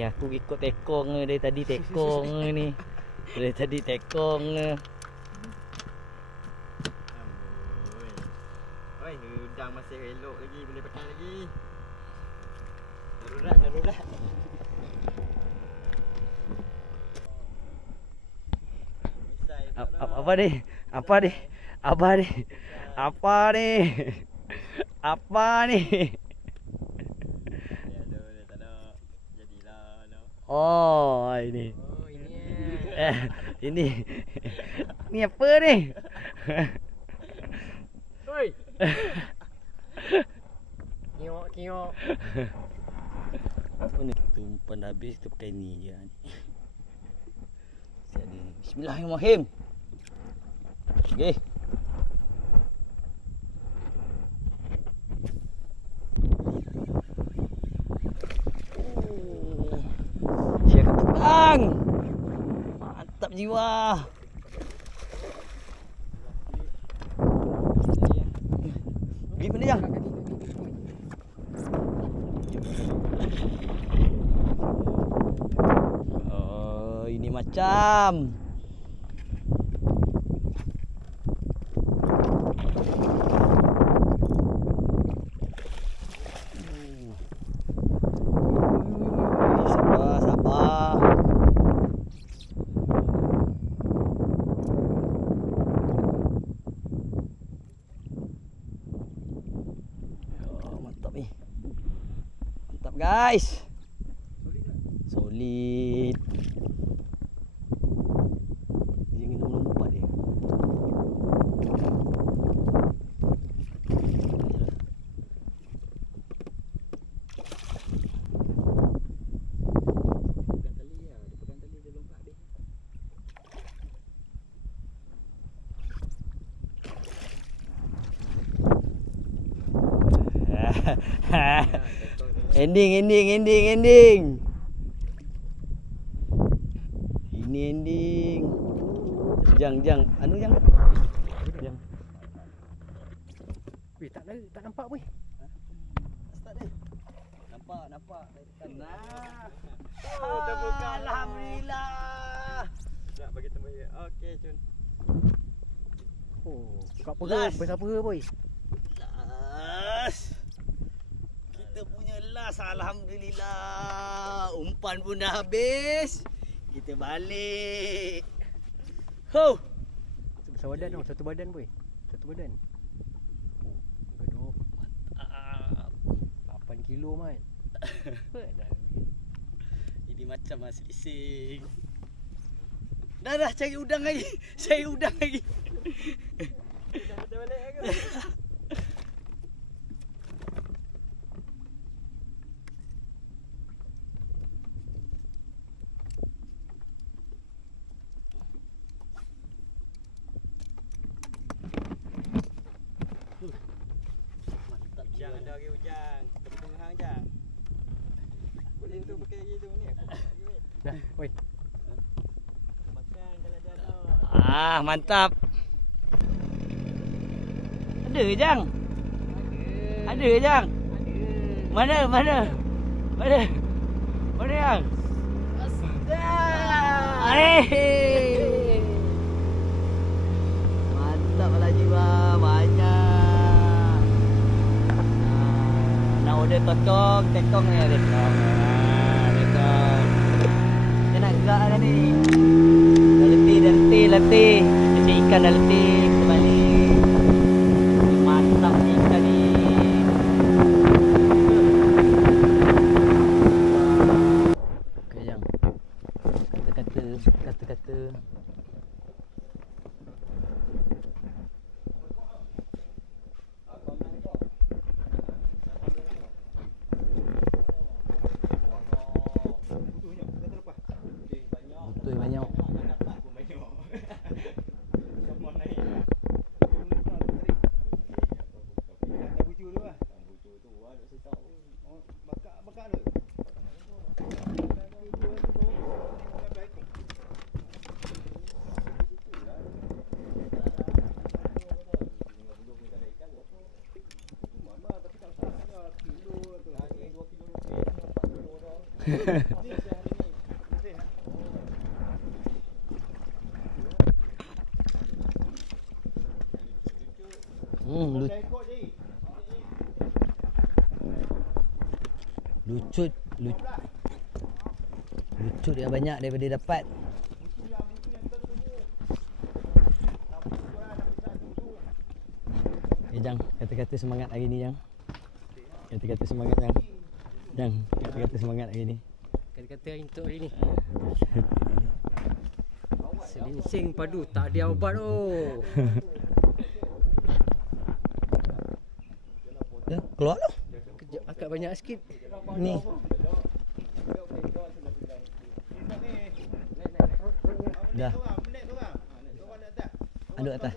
aku ikut tekong dari tadi tekong ni. Dari tadi tekong. Oi, udang masih elok lagi, boleh pakai lagi. Darurat. Apa ni? Apa ni? Apa ni? Apa ni? Apa ni? Tak ada. Jadilah no. Oh, ini. Oh, ini. Ini. Ni apa ni? Oi. Kiok. Apa ni? Tumpan habis tu pakai ni je ni. Jadi, bismillahirrahmanirrahim. Okey. Siap tukang. Mantap jiwa. Pergi mana jang? Oh, ini macam. Sabar. Oh, mantap ni. Mantap guys. Solid. Dia kena melompat dia. Ending. Ini ending. Jang. Anu jang. Jang. Weh, tak nampak weh. Start dia. Nampak. Nah. Oh, terbuka. Alhamdulillah. Tak bagi temu. Okey, Cun. Oh, kat Last. besar apa boy? Last. Kita punya last, alhamdulillah. Umpan pun dah habis. Kita balik. Ho. Besar badan tau, satu badan boy. Satu badan. Aduh, Mantap. 8 kilo mat. Ini macam selisih. Dah cari udang lagi. Cari udang lagi. Dah betul balik aku. Mantap Jangan ada lagi hujang. Tengah hujang. Boleh tu pakai gitu ni. Aku pakai lagi weh. Dah, boy. Makan kalau ada no. Mantap. Ada ke jang? Ada ke jang? Mana yang? Mantap lah jiwa, banyak. Nak order tekong ni ada. Tekong. Dia nak gerak dah ni. Dah letih. Macam ikan dah letih. Kita balik. Mantap ni ikan ni. Okay, jang. Kata-kata. Betul banyak. Lucu dia banyak daripada dapat. Jang, kata-kata semangat hari ni Jang. Kata-kata semangat Jang. Jang, kata-kata semangat hari ni. Kata-kata untuk hari ni. Selinsing padu tak ada obat oh. Ya, keluar lah. Kejap angkat banyak sikit. Ni. Dah. Aduk atas.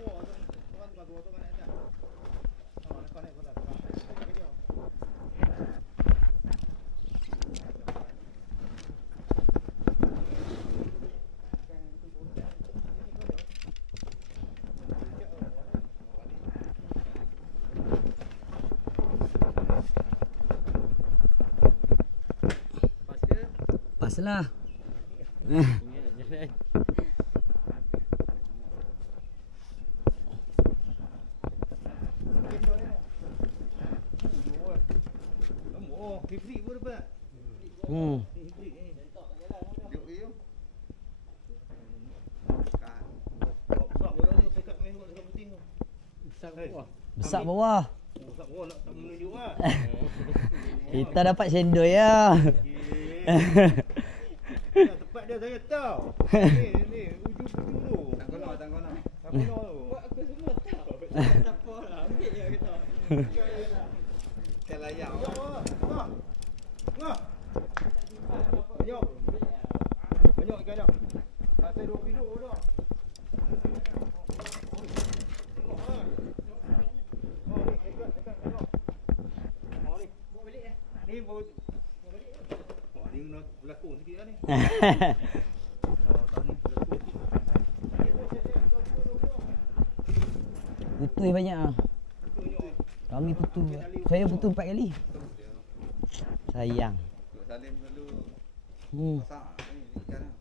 Pas lah. Besar bawah. Besar bawah nak menunjuk lah. Kita dapat sendoi ya. Tempat dia saya tahu. Ni ujung tu. Tak kono tu. Buat aku semua tahu. Tak apa lah. Ambil je kita. Kan layak. Ngah. Banyak ikan dah. Tak saya 2 kilo dah. Ni bawa balik. Ni nak berlakon sikit lah ni. Putui banyak ah. Kami putu. Saya putu 4 kali. Sayang. Salim dulu. Masak ni ikan lah.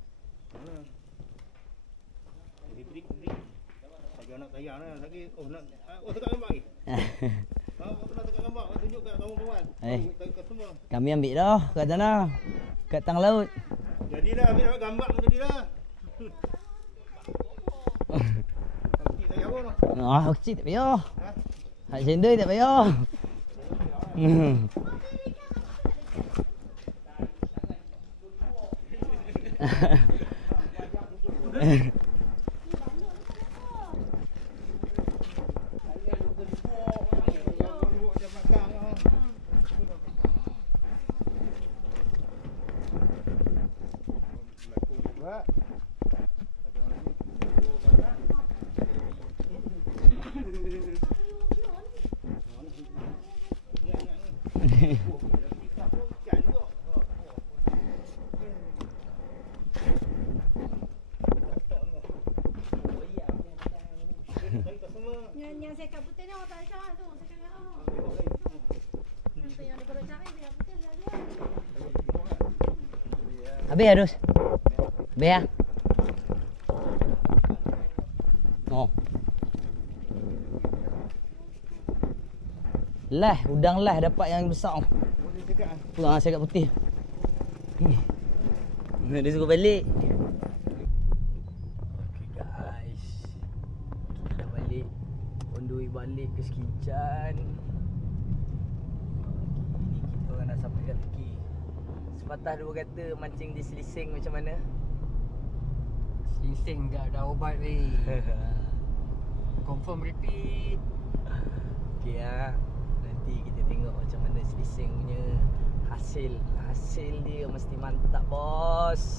Beri. Saya nak tayang lah. Tekat gambar lagi. Kalau nak tekat gambar, tunjuk kat kawan-kawan. Tekat semua. Kami ambil dah kat sana. Kat tang laut. Jadilah ambil gambar pun jadilah. Kecil saya pun. Kecil tak payah. Hak sendoi tak payah. Yang saya kat putih ni orang tak cakap tu. Saya cakap yang dia perlu cari dia putih dah dia. Habis harus. Habis ya. Oh. Lah, udang lah dapat yang besar. Pulang saya kat putih. Dia suruh balik. Okay guys. Kita dah balik. Ondoi balik ke Sekijan. Ini kita orang dah sampai kat Leki. Sepatah dua kata mancing di Selising macam mana? Selinsing tak ada obat weh. Confirm repeat. Okay ya. Nanti kita tengok macam mana Selising punya hasil dia mesti mantap bos.